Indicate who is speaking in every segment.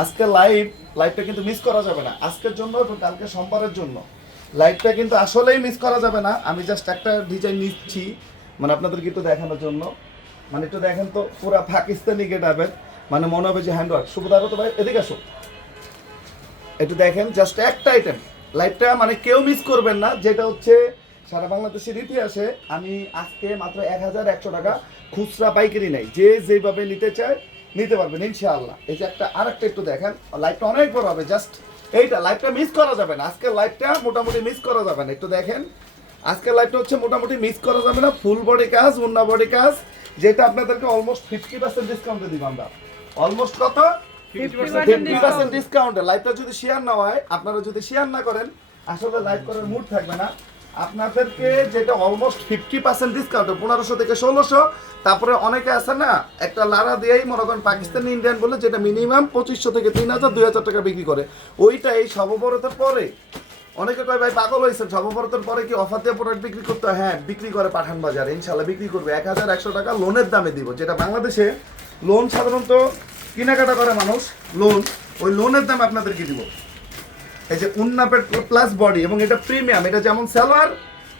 Speaker 1: আজকে লাইভ লাইভটা কিন্তু মিস করা যাবে না। আজকের জন্য এবং কালকে সোমবারের জন্য। লাইভটা কিন্তু আসলেই মিস করা যাবে না। আমি জাস্ট একটা ডিজাইন নিচ্ছি মানে আপনাদেরকে একটু দেখানোর জন্য। মানে একটু দেখেন তো, পুরা পাকিস্তানি গেট আবেন মানে মনে হবে যে হ্যান্ডওয়ার্ক সুবিধা তো ভাই, এদিকে আসো। একটু দেখেন জাস্ট একটা আইটেম লাইভটা মানে কেউ মিস করবেন না, যেটা হচ্ছে সারা বাংলাদেশের ইতিহাসে আমি আজকে মাত্র এক হাজার একশো টাকা খুচরা পাইকারি নাই। যে যেভাবে নিতে চায় নিতে পারবেন ইনশাআল্লাহ। এই যে একটা আরেকটা একটু দেখেন লাইভটা অনেক বড় হবে জাস্ট এইটা লাইভটা মিস করা যাবে না। আজকের লাইভটা মোটামুটি মিস করা যাবে না। একটু দেখেন আজকের লাইভটা হচ্ছে মোটামুটি মিস করা যাবে না ফুল বডি কাজ মুন্না বডি কাজ যেটা আপনাদেরকে অলমোস্ট ফিফটি পার্সেন্ট ডিসকাউন্টে দিব আমরা। অলমোস্ট কত? ফিফটি পার্সেন্ট ডিসকাউন্টে লাইভটা যদি শেয়ার না হয় আপনারা যদি শেয়ার না করেন আসলে লাইভ করার মুড থাকবে না। আপনাদেরকে যেটা অলমোস্ট ফিফটি পার্সেন্ট ডিসকাউন্ট পনেরোশো থেকে ষোলোশো, তারপরে অনেকে আছে না, একটা লারা দিয়েই মনে করেন পাকিস্তানি ইন্ডিয়ান বলে যেটা মিনিমাম পঁচিশশো থেকে তিন হাজার দুই হাজার টাকা বিক্রি করে। ওইটা এই সর্ববরতের পরে। অনেকে কয়, ভাই, পাগল হয়েছে সর্ববরতের পরে কি অফার দিয়ে প্রোডাক্ট বিক্রি করতে হ্যাঁ? বিক্রি করে পাঠান বাজার। ইনশাল্লাহ বিক্রি করবে। এক হাজার একশো টাকা লোনের দামে দিব। যেটা বাংলাদেশে লোন সাধারণত কেনাকাটা করে মানুষ লোন ওই লোনের দাম আপনাদেরকে দিব। এই যে উন্না প্লাস বডি এবং এটা প্রিমিয়াম এটা যেমন সালোয়ার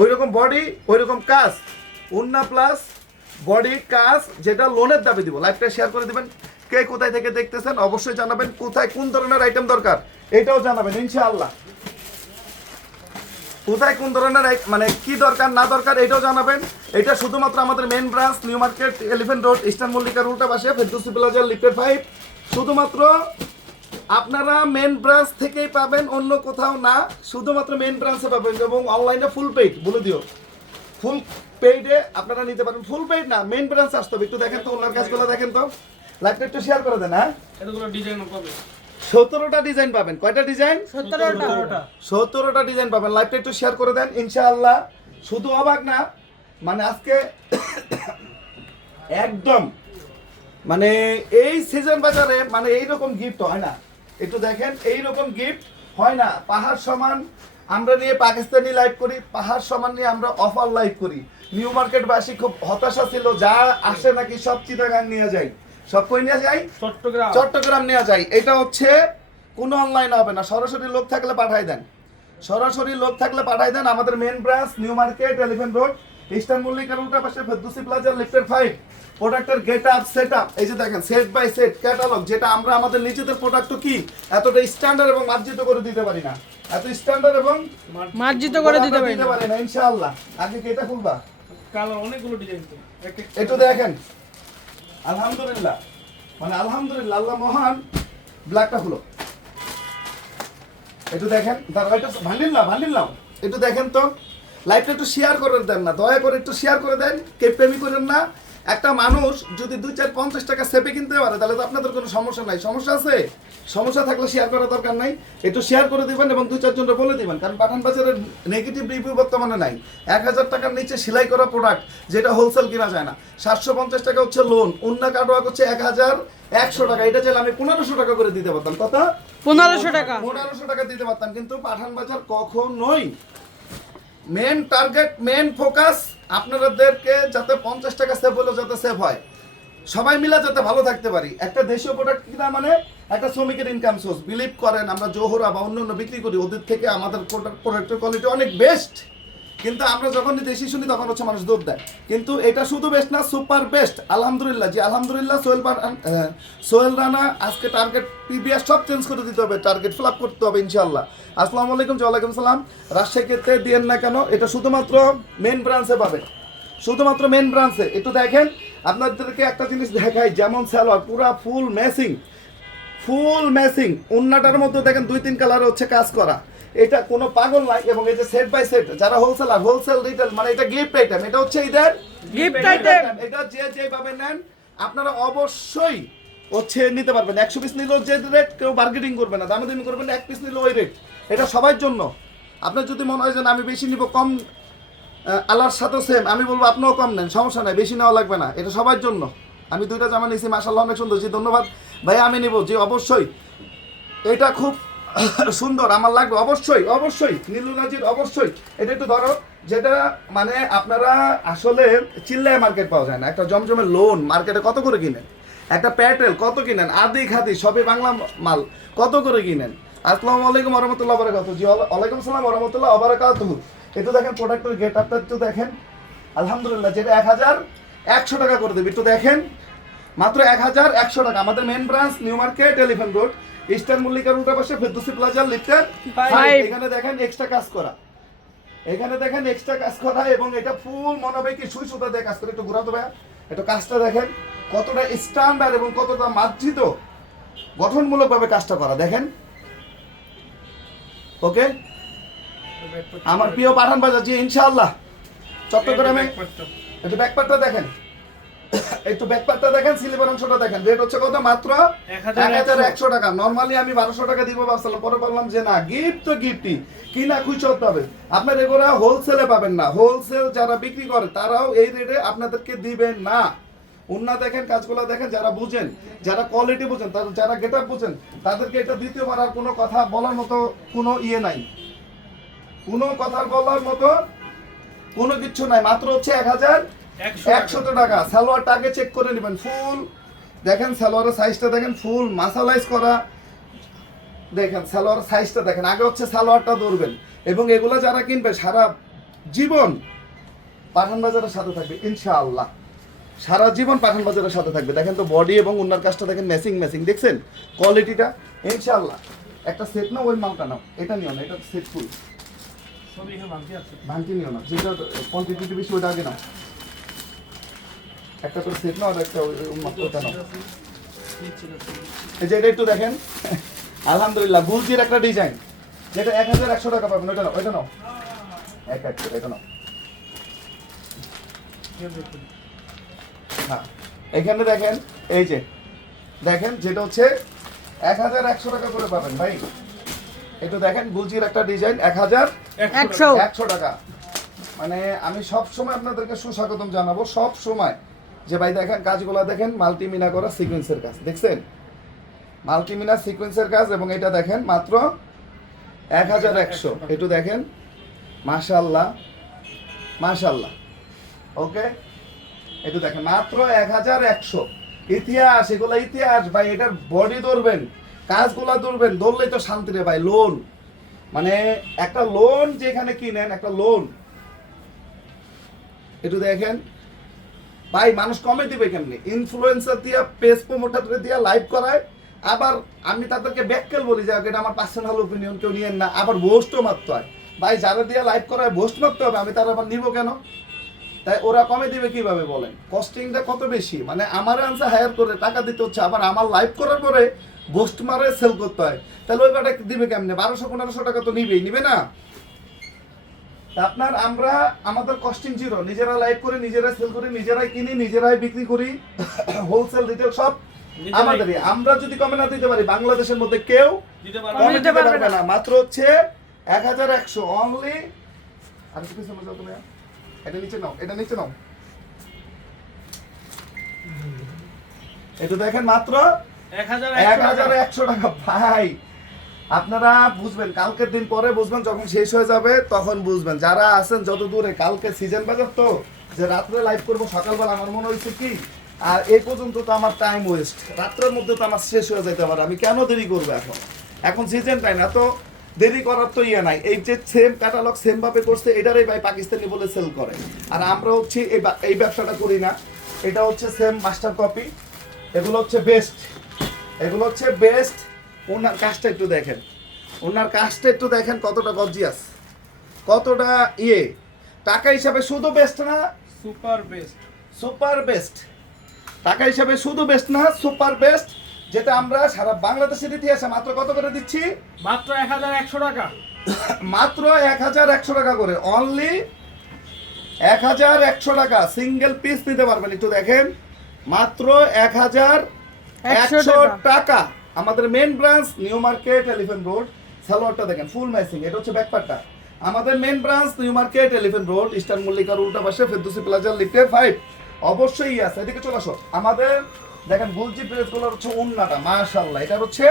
Speaker 1: ওই রকম বডি ওই রকম কাজ। উন্না প্লাস বডি কাজ, যেটা লোনের দাবি দিব। লাইভটা শেয়ার করে দিবেন। কে কোথায় থেকে দেখতেছেন অবশ্যই জানাবেন, কোথায় কোন ধরনের আইটেম দরকার, এটাও জানাবেন, ইনশাআল্লাহ। কোথায় কোন ধরনের মানে কি দরকার, না দরকার, এটাও জানাবেন। এটা শুধুমাত্র আমাদের main branch new market elephant road eastern মল্লিকার উল্টা পাশে ফেরদৌসি প্লাজা লিফটেড ফাইভ শুধুমাত্র আপনারা মেন ব্রাঞ্চ থেকেই পাবেন অন্য কোথাও না। শুধুমাত্র মেন ব্রাঞ্চে পাবেন এবং অনলাইনে ফুল পেইড বলে দিও। ফুল পেইডে আপনারা নিতে পারেন ফুল পেইড না মেন ব্রাঞ্চ আসতে হবে। একটু দেখেন তো ওনার কাজগুলো দেখেন তো। লাইভটা একটু শেয়ার করে দেন হ্যাঁ?
Speaker 2: এতগুলো ডিজাইন পাবে
Speaker 1: সতেরোটা ডিজাইন পাবেন। কয়টা ডিজাইন
Speaker 2: সতেরোটা।
Speaker 1: ডিজাইন পাবেন। লাইভটা একটু শেয়ার করে দেন ইনশাআল্লাহ। শুধু অবাক না মানে আজকে একদম মানে এই সিজন বাজারে মানে এইরকম গিফট হয় না। একটু দেখেন এই রকম গিফট হয় না। পাহাড় সমান আমরা নিয়ে পাকিস্তানি লাইভ করি পাহাড় সমান নিয়ে আমরা অফার লাইভ করি। নিউ মার্কেটবাসী খুব হতাশা ছিল যা আসে নাকি সব চিটাগাং নিয়ে যাই। সব কই নিয়ে যাই?
Speaker 2: চট্টগ্রাম।
Speaker 1: চট্টগ্রাম নেওয়া যায় এটা হচ্ছে কোনো অনলাইন হবে না। সরাসরি লোক থাকলে পাঠাই দেন। সরাসরি লোক থাকলে পাঠাই দেন। আমাদের main branch new market elephant road eastern মল্লিকার উল্টা পাশে ফেরদুসি প্লাজা লিফটেড ফাইভ প্রোডাক্টের গেট আপ সেট আপ এই যে দেখেন সেট বাই সেট ক্যাটালগ যেটা আমরা আমাদের নিজেদের প্রোডাক্ট কি এতটা স্ট্যান্ডার্ড এবং মার্জিত করে দিতে পারি না। এত স্ট্যান্ডার্ড এবং
Speaker 3: মার্জিত করে দিতে পারি
Speaker 1: না। ইনশাআল্লাহ। আগে কি এটা খুলবা?
Speaker 2: কালার অনেকগুলো ডিজাইন তো
Speaker 1: একটু। দেখেন। আলহামদুলিল্লাহ। মানে আলহামদুলিল্লাহ আল্লাহ মহান ব্ল্যাকটা হলো একটু দেখেন দাঁড়া এটা ভান্ডিল না ভান্ডিল নাও। একটু দেখেন তো। লাইভটা একটু শেয়ার করে দেন না দয়া করে একটু শেয়ার করে দেন কে প্রেমী করেন না। একটা মানুষ যদি দুই চার পঞ্চাশ টাকা সেপে কিনতে পারে তাহলে তো আপনাদের কোনো সমস্যা নাই। সমস্যা আছে? সমস্যা থাকলে শেয়ার করার দরকার নাই। একটু শেয়ার করে দিবেন এবং দু চারজনটা বলে দিবেন কারণ পাঠান বাজারের নেগেটিভ রিভিউ বর্তমানে নাই। এক হাজার টাকার নিচে সেলাই করা প্রোডাক্ট যেটা হোলসেল কিনা যায় না। সাতশো পঞ্চাশ টাকা হচ্ছে লোন অন্য কাটোয়া হচ্ছে এক হাজার একশো টাকা। এটা চাইলে আমি পনেরোশো টাকা করে দিতে পারতাম। কথা
Speaker 3: পনেরোশো টাকা।
Speaker 1: পনেরোশো টাকা দিতে পারতাম কিন্তু পাঠান বাজার কখনোই মেন টার্গেট মেন ফোকাস আপনাদেরকে যাতে পঞ্চাশ টাকা সেভ হলেও যাতে সেভ হয়। সবাই মিলে যাতে ভালো থাকতে পারি। একটা দেশীয় প্রোডাক্ট কিনা মানে? একটা শ্রমিকের ইনকাম সোর্স বিলিভ করেন, আমরা জোহরা বা অন্য অন্য বিক্রি করি, ওদের থেকে আমাদের প্রোডাক্ট প্রোডাক্টের কোয়ালিটি অনেক বেস্ট কিন্তু আমরা যখন দেশি শুনি, তখন হচ্ছে মানুষ দৌড় দেয়। কিন্তু এটা শুধু বেস্ট না সুপার বেস্ট আলহামদুলিল্লাহ, জি, আলহামদুলিল্লাহ, সোহেল সোহেল রানা আজকে টার্গেট পিবিএস সব চেঞ্জ করে দিতে হবে টার্গেট ফিল আপ করতে হবে ইনশাল্লাহ আসসালামু আলাইকুম ওয়ালাইকুম সালাম। রাজশাহীতে দিয়েন না কেন, এটা শুধুমাত্র মেন ব্রাঞ্চে পাবে শুধুমাত্র মেন ব্রাঞ্চে একটু দেখেন, আপনাদেরকে একটা জিনিস দেখাই, যেমন স্যালোয়ার পুরা ফুল ম্যাচিং ফুল ম্যাচিং উন্নাটার মধ্যে দেখেন দুই, তিন কালার হচ্ছে কাজ করা। এটা কোনো পাগল নাই এবং এই যে সেট বাই সেট যারা হোলসেলার হোলসেল রিটেল মানে এটা গিফট আইটেম এটা হচ্ছে ঈদের
Speaker 3: গিফট আইটেম
Speaker 1: এটা যে যেভাবে নেন আপনারা অবশ্যই হচ্ছে নিতে পারবেন। একশো পিস নিলেও যে রেট কেউ বার্গেটিং করবে না দামি দামি করবেন এক পিস নিলেও ওই রেট এটা সবার জন্য। আপনার যদি মনে হয় যে আমি বেশি নিব কম আল্লাহর সাথে সেম আমি বলব আপনিও কম নেন সমস্যা নাই বেশি নেওয়া লাগবে না। এটা সবার জন্য। আমি দুইটা জামা নিয়েছি মাসাল্লাহ অনেক সুন্দর। জি ধন্যবাদ। ভাই আমি নিব। জি অবশ্যই। এটা খুব সুন্দর, আমার লাগবে, অবশ্যই অবশ্যই, নীলু নাজির, অবশ্যই। এটা একটু ধরো, যেটা মানে আপনারা আসলে চিল্লায় মার্কেট পাওয়া যায় না। একটা জমজমে লোন মার্কেটে কত করে কিনেন? একটা প্যাটেল কত কিনেন? আদি খাদি সবই বাংলা মাল, কত করে কিনেন? আসসালামু আলাইকুম রহমতুল্লাহ বারাকাতু জি, ওয়া- ওয়ালাইকুম সালাম রহমতুল্লাহ বারাকাতু একটু দেখেন প্রোডাক্টের গেট আপটা একটু দেখেন। আলহামদুলিল্লাহ, যেটা এক হাজার একশো টাকা করে দেবে। একটু দেখেন। মাত্র এক হাজার একশো টাকা। আমাদের main branch new market elephant road eastern মল্লিকার উল্টা পাশে ফেরদৌসি প্লাজা লিফটের. এখানে দেখেন এক্সট্রা কাজ করা। এখানে দেখেন এক্সট্রা কাজ করা এবং এটা ফুল মনে হবে কি সুই সুতা দিয়ে কাজ করে। একটু ঘুরাতে ভাইয়া। একটু কাজটা দেখেন কতটা স্ট্যান্ডার্ড এবং কতটা মার্জিত গঠনমূলক ভাবে কাজটা করা। দেখেন। ওকে? আমার প্রিয় পাঠান বাজার জি ইনশাআল্লাহ। চট্টগ্রামে একটু ব্যাকপারটা দেখেন। একটু ব্যাকপারটা দেখেন সিলিভার অংশটা দেখেন। রেট হচ্ছে কত? মাত্র এক হাজার একশো। টাকা। নর্মালি আমি বারোশো টাকা দিব ভাবছিলাম পরে বললাম যে না গিফট তো গিফটই কিনা খুশি হতে হবে? আপনার এগুলো হোলসেলে পাবেন না। হোলসেল যারা বিক্রি করে তারাও এই রেটে আপনাদেরকে দিবেন না। উন্না দেখেন কাজগুলো দেখেন যারা বুঝেন যারা কোয়ালিটি বুঝেন তারা যারা গেট বুঝেন তাদেরকে এটা দ্বিতীয়বার আর কোনো কথা বলার মতো কোনো ইয়ে নাই। কোনো কথা বলার মতো কোনো কিছু নাই। মাত্র হচ্ছে এক হাজার একশত টাকা। সালোয়ারটা আগে চেক করে নেবেন ফুল দেখেন সালোয়ারের সাইজটা দেখেন ফুল মাসালাইজ করা। দেখেন সালোয়ার সাইজটা দেখেন আগে হচ্ছে সালোয়ারটা ধরবেন। এবং এগুলো যারা কিনবে সারা জীবন পাঠান বাজারের সাথে থাকবে ইনশাআল্লাহ। সারা জীবন পাঠান বাজারের সাথে থাকবে। দেখেন তো বডি এবং উন্নার কাজটা দেখেন ম্যাচিং ম্যাচিং দেখছেন? কোয়ালিটিটা ইনশাআল্লাহ। একটা সেট না ওই মালটা নাও। এটা নিও না এটা সেট ফুল ভাঙতি নিও না যেটা কোয়ান্টিটি বেশি ওটা আগে নাও। একটা করে সেট নাও আর একটা ওটা নাও। এই যে এটা একটু দেখেন। আলহামদুলিল্লাহ গুলজির একটা ডিজাইন যেটা এক হাজার একশো টাকা পাবেন ওইটা নাও ওইটা নাও। এক এক করে এটা নাও। হ্যাঁ এখানে দেখেন এই যে দেখেন যেটা হচ্ছে এক হাজার একশো টাকা করে পাবেন ভাই। একটু দেখেন গুলজির একটা ডিজাইন এক হাজার
Speaker 3: একশো।
Speaker 1: একশো টাকা। মানে আমি সব সময় আপনাদেরকে সুস্বাগতম জানাব সব সময় যে ভাই দেখেন কাজগুলো দেখেন মাল্টিমিনা করা সিকোয়েন্সের কাজ দেখছেন? মাল্টিমিনা সিকোয়েন্সের কাজ এবং এটা দেখেন মাত্র এক হাজার একশো। একটু দেখেন। মাশাল্লাহ মাশাল্লাহ ওকে? একটু দেখেন মাত্র এক হাজার একশো। ইতিহাস এগুলো ইতিহাস ভাই এটার বডি ধরবেন কাজগুলা ধরবেন ধরলেই তো শান্তি রে ভাই লোন মানে একটা লোন যেখানে কিনেন একটা লোন একটু দেখেন। ভাই, মানুষ কমে দিবে কেমনি? ইনফ্লুয়েন্সার দিয়া পেজ প্রমোটার দিয়া লাইভ করায়, আবার আমি তাদেরকে ব্যাককেল বলি, যে এটা আমার পার্সোনাল ওপিনিয়ন কেউ নিয়েন না। আবার বোস্টও মারতে হয়। ভাই, যারা দিয়া লাইভ করায় বোস্ট মারতে হবে, আমি তারা আবার নিব কেন? তাই ওরা কমে দিবে কীভাবে বলেন? কস্টিংটা কত বেশি? মানে আমার আনসার হায়ার করে, টাকা দিতে হচ্ছে, আবার আমার লাইভ করার পরে বোস্ট মারে সেল করতে হয়। তাহলে ওই দিবে কেমনে? বারোশো, পনেরোশো টাকা তো নিবেই, নিবে না? আপনার আমরা আমাদের কস্টিং জিরো নিজেরা লাইভ করে নিজেরা সেল করি নিজেরাই কিনি নিজেরাই বিক্রি করি হোলসেল রিটেল সব আমাদেরই। আমরা যদি কমে না দিতে পারি বাংলাদেশের মধ্যে কেউ
Speaker 2: দিতে
Speaker 3: পারবে না।
Speaker 1: মাত্র হচ্ছে এক হাজার একশো। অনলি আর কিছু যাও তুমি? এটা নিচে নাও এটা নিচে নাও। এটা দেখেন মাত্র
Speaker 2: এক হাজার
Speaker 1: একশো টাকা। ভাই আপনারা বুঝবেন, কালকের দিন পরে বুঝবেন, যখন শেষ হয়ে যাবে, তখন বুঝবেন। যারা আছেন যত দূরে, কালকে সিজন বাজার তো, যে রাত্রে লাইভ করব, সকালবেলা আমার মনে হয়েছে কি, আর এই পর্যন্ত তো আমার টাইম ওয়েস্ট রাত্রের মধ্যে তো আমার শেষ হয়ে যেতে পারে। আমি কেন দেরি করব এখন? এখন সিজন টাইম এত দেরি করার তো ইয়ে নাই। এই যে সেম ক্যাটালগ সেম ভাবে করছে, এটারই ভাই পাকিস্তানি বলে সেল করে। আর আমরা হচ্ছে এই ব্যবসাটা করি না। এটা হচ্ছে সেম মাস্টার কপি এগুলো হচ্ছে বেস্ট এগুলো হচ্ছে বেস্ট ওনার কাজটা একটু দেখেন। ওনার কাজটা একটু দেখেন কতটা গর্জিয়াস। কতটা ইয়ে। টাকা হিসাবে শুধু বেস্ট না?
Speaker 2: সুপার বেস্ট
Speaker 1: সুপার বেস্ট টাকা হিসাবে শুধু বেস্ট না সুপার বেস্ট যেটা আমরা সারা বাংলাদেশের ইতিহাসে মাত্র কত করে দিচ্ছি?
Speaker 2: মাত্র এক হাজার একশো টাকা।
Speaker 1: মাত্র এক হাজার একশো টাকা করে। অনলি এক হাজার একশো টাকা। সিঙ্গেল পিস নিতে পারবেন। একটু দেখেন। মাত্র এক হাজার
Speaker 3: একশো টাকা।
Speaker 1: আমাদের main branch new market elephant road সালোয়ারটা দেখেন ফুল ম্যাচিং এটা হচ্ছে ব্যাকপারটা আমাদের main branch new market elephant road eastern মল্লিকার উল্টা পাশে ফেরদুসি প্লাজা লিফটের ফাইভ অবশ্যই আছে এদিকে চলে আসো। আমাদের দেখেন বুলজি প্রেসগুলোর হচ্ছে উন্নাটা মাশাল্লাহ এটা হচ্ছে।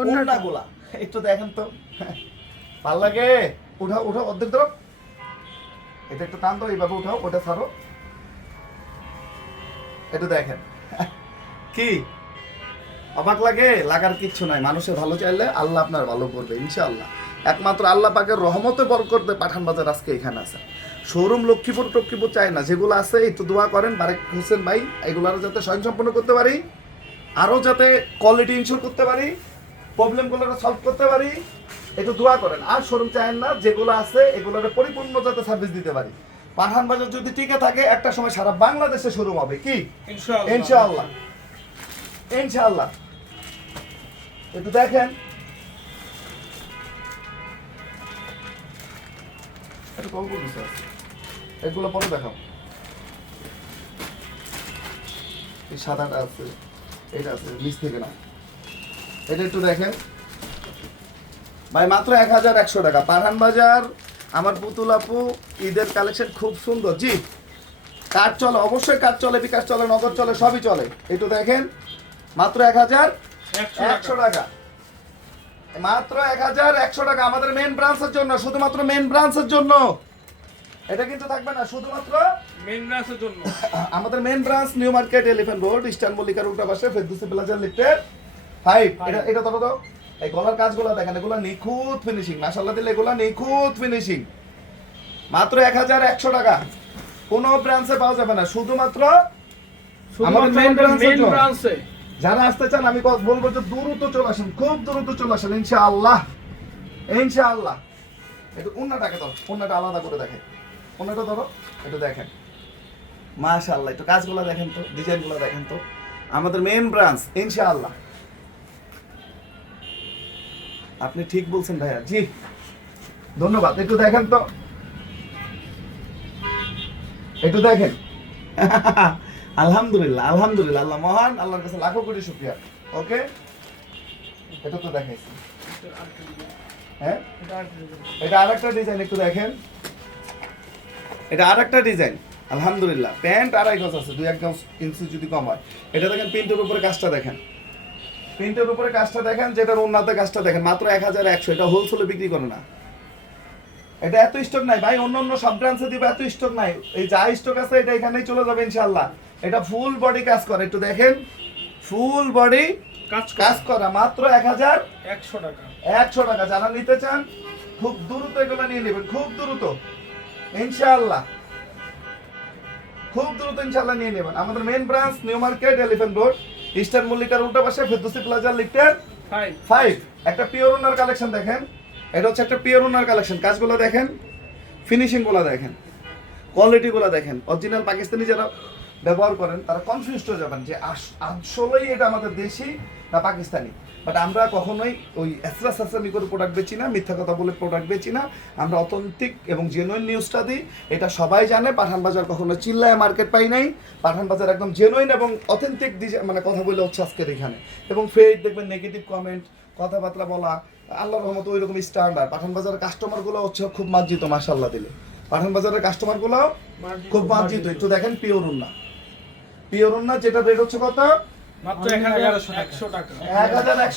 Speaker 1: উন্নাগুলা। একটু দেখেন তো। ভালো লাগে? উঠাও উঠাও অর্ধেক ধরো। এটা একটু টান দাও এইভাবে উঠাও ওটা ছাড়ো। একটু দেখেন। কি? অবাক লাগে লাগার কিচ্ছু নাই। মানুষের ভালো চাইলে আল্লাহ আপনার ভালো করবে ইনশাআল্লাহ। একমাত্র আল্লাহ পাকের রহমতে বর করতে পাঠান বাজার আজকে এখানে আছে। শোরুম লক্ষ্মীপুর টক্ষ্মীপুর চায় না যেগুলো আছে একটু দোয়া করেন বারেক হোসেন ভাই এগুলো যাতে স্বয়ং সম্পন্ন করতে পারি আরও যাতে কোয়ালিটি ইনশোর করতে পারি প্রবলেমগুলো সলভ করতে পারি একটু দোয়া করেন। আর শোরুম চায় না যেগুলো আছে এগুলোর পরিপূর্ণ যাতে সার্ভিস দিতে পারি। পাঠান বাজার যদি টিকে থাকে একটা সময় সারা বাংলাদেশে শোরুম হবে কি?
Speaker 2: ইনশাআল্লাহ।
Speaker 1: ইনশাআল্লাহ। ইনশাআল্লাহ। একটু দেখেন। একটু কম এগুলো পরে দেখাও এই সাদাটা আছে, এটা আছে, নিচ থেকে না। এটা একটু দেখেন। ভাই, মাত্র এক হাজার একশো টাকা। পাঠান বাজার, আমার পুতুল আপু, ঈদের কালেকশন খুব সুন্দর। জি কার্ড চলে, অবশ্যই কার্ড চলে, বিকাশ চলে, নগদ চলে, সবই চলে। একটু দেখেন। মাত্র এক হাজার
Speaker 2: একশো
Speaker 1: টাকা। মাত্র এক হাজার একশো টাকা আমাদের মেন ব্রাঞ্চের জন্য শুধুমাত্র মেন ব্রাঞ্চের জন্য। এটা কিন্তু থাকবে না শুধুমাত্র
Speaker 2: মেন ব্রাঞ্চের জন্য।
Speaker 1: আমাদের main branch new market elephant road উল্টা পাশে ফেরদুসি প্লাজার লিফটের ফাইভ এটা এটা ধরো তো এই গলার কাজগুলো দেখেন এগুলো নিখুঁত ফিনিশিং মাসাল্লাহ দিলে এগুলো নিখুঁত ফিনিশিং মাত্র এক হাজার একশো টাকা। কোনো ব্রাঞ্চে পাওয়া যাবে না শুধুমাত্র আমাদের
Speaker 2: মেন ব্রাঞ্চে
Speaker 1: যারা আসতে চান, আমি বলব যে দ্রুত চলে আসেন, খুব দ্রুত চলে আসেন, ইনশাআল্লাহ। ইনশাআল্লাহ। একটু অন্যটাকে ধরো অন্যটা আলাদা করে দেখেন। অন্যটা ধরো, একটু দেখেন। মাশাআল্লাহ, একটু কাজগুলো দেখেন তো, ডিজাইনগুলো দেখেন তো। আমাদের মেন ব্রাঞ্চ ইনশাআল্লাহ। আপনি ঠিক বলছেন ভাইয়া, জি। ধন্যবাদ, একটু দেখেন তো। একটু দেখেন। আলহামদুলিল্লাহ আলহামদুলিল্লাহ, আল্লাহ মহান, আল্লাহর কাছে লাখো কোটি শুকরিয়া। ওকে? এটা তো দেখাইছি। হ্যাঁ? এটা আরেকটা ডিজাইন একটু দেখেন। এটা আরেকটা ডিজাইন আলহামদুলিল্লাহ। প্যান্ট আড়াই গজ আছে, দুই এক ইঞ্চি যদি কম হয়। এটা দেখেন, প্রিন্টের উপরে কাজটা দেখেন। প্রিন্টের উপরে কাজটা দেখেন যেটার অন্যতে কাজটা দেখেন। মাত্র এক হাজার একশো, এটা হোলসেলে বিক্রি করে না। এটা এত স্টক নাই, ভাই অন্য অন্য সব ব্রাঞ্চে দিবে, এত স্টক নাই। এই যা স্টক আছে, এটা এখানেই চলে যাবে, ইনশাআল্লাহ। এটা ফুল বডি কাজ করে একটু দেখেন। ফুল বডি
Speaker 2: কাজ
Speaker 1: করা। মাত্র এক হাজার
Speaker 2: একশো টাকা।
Speaker 1: একশো টাকা। যারা নিতে চান খুব দ্রুত এগুলো নিয়ে নেবেন খুব দ্রুত। ইনশাআল্লাহ। খুব দ্রুত ইনশাআল্লাহ নিয়ে নেবেন। আমাদের main branch new market elephant road eastern মল্লিকার উল্টা পাশে ফেরদুসি প্লাজা লিফটের
Speaker 2: ফাইভ
Speaker 1: ফাইভ একটা পিওর ওনার কালেকশন দেখেন। এটা হচ্ছে একটা পিওর ওনার কালেকশন কাজগুলো দেখেন ফিনিশিংগুলো দেখেন কোয়ালিটিগুলো দেখেন। অরিজিনাল পাকিস্তানি যারা ব্যবহার করেন তারা কনফিউজড হয়ে যাবেন যে আসলেই এটা আমাদের দেশি না পাকিস্তানি? বাট আমরা কখনোই ওই এসরা সাসামি করে প্রোডাক্ট বেচি না মিথ্যা কথা বলে প্রোডাক্ট বেচি না। আমরা অথেন্টিক এবং জেনুইন নিউজটা দিই। এটা সবাই জানে পাঠান বাজার কখনো চিল্লায় মার্কেট পাই নাই। পাঠান বাজার একদম জেনুইন এবং অথেন্টিক মানে কথা বলে হচ্ছে আজকের এখানে। এবং ফেক দেখবেন নেগেটিভ কমেন্ট কথাবার্তা বলা আল্লাহর রহমত ওই রকম স্ট্যান্ডার্ড পাঠান বাজারের কাস্টমারগুলো হচ্ছে খুব মার্জিত মাশাল্লাহ দিলে। পাঠান বাজারের কাস্টমারগুলো খুব মার্জিত একটু দেখেন পিওর উন্না। পিওর উন্না যেটা রেট হচ্ছে কত?
Speaker 2: মাত্র টাকা।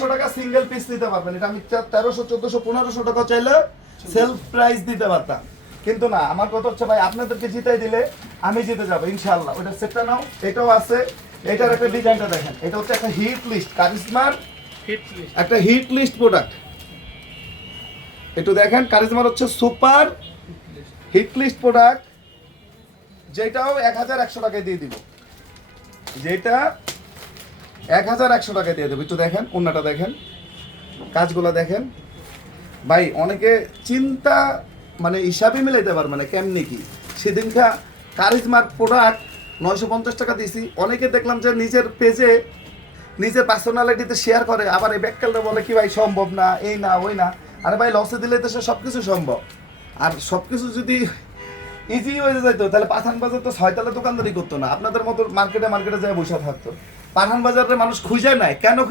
Speaker 1: টাকা। সিঙ্গেল পিস দিতে পারবেন। এটা আমি চা- তেরোশো চোদ্দশো পনেরোশো টাকা চাইলে সেলফ প্রাইস দিতে পারতাম। কিন্তু না আমার কথা হচ্ছে ভাই আপনাদেরকে জিতাই দিলে আমি জিতে যাব ইনশাল্লাহ ওটা সেটটা নাও এটাও আছে। এটার একটা ডিজাইনটা দেখেন। এটা হচ্ছে একটা হিট লিস্ট কারিজমার একটা হিট লিস্ট প্রোডাক্ট একটু দেখেন কারিজমার হচ্ছে সুপার হিট লিস্ট প্রোডাক্ট যেটাও এক হাজার একশো টাকায় দিয়ে দিব। যেটা এক হাজার একশো টাকায় দিয়ে দেবো। একটু দেখেন অন্যটা দেখেন, কাজগুলো দেখেন। ভাই, অনেকে চিন্তা মানে হিসাবই মিলাইতে পারবে না, কেমনি কি? সেদিনকা কারিজমার প্রোডাক্ট নয়শো পঞ্চাশ টাকা দিয়েছি অনেকে দেখলাম যে নিজের পেজে নিজের পার্সোনালিটিতে শেয়ার করে, আবার এই ব্যাককালটা বলে কি, ভাই, সম্ভব না, এই না, ওই না। আরে ভাই লসে দিলে তো সে সব কিছু সম্ভব। আর সব কিছু যদি ইজি হয়ে যেত তাহলে পাঠান বাজার তো ছয়তলা দোকানদারি করতো না। আপনাদের মতো মার্কেটে মার্কেটে যায় বসে থাকতো। পাঠান বাজারে মানুষ খুঁজে নেয়। কেন খুঁজে